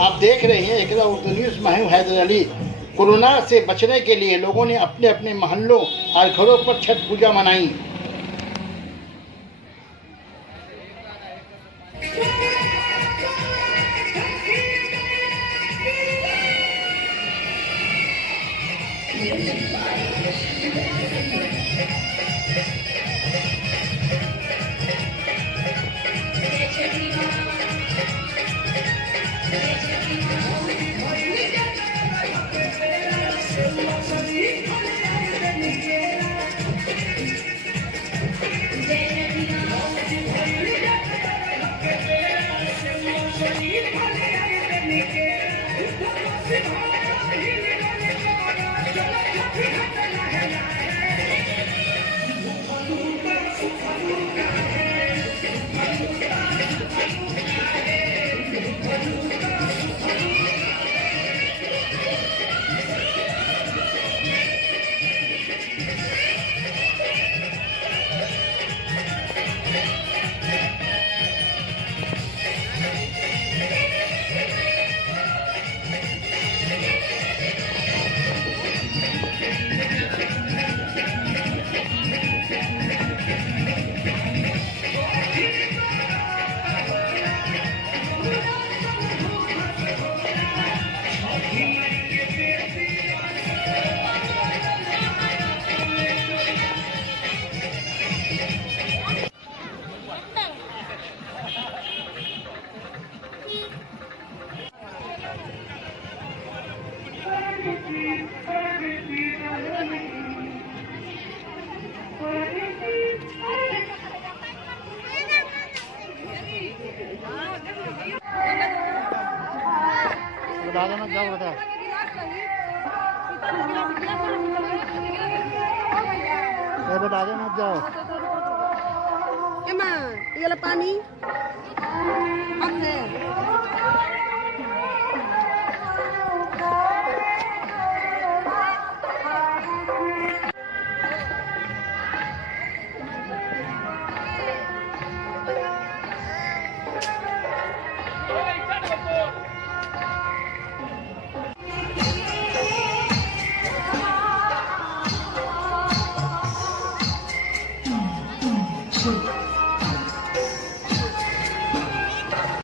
आप देख रहे हैं एकता उर्दू न्यूज़। मैं हूं हैदर अली। कोरोना से बचने के लिए लोगों ने अपने अपने मोहल्लों और घरों पर छठ पूजा मनाई। बता मत जाओ बता बता दे मत जाओ Emma, ये ला पानी अब है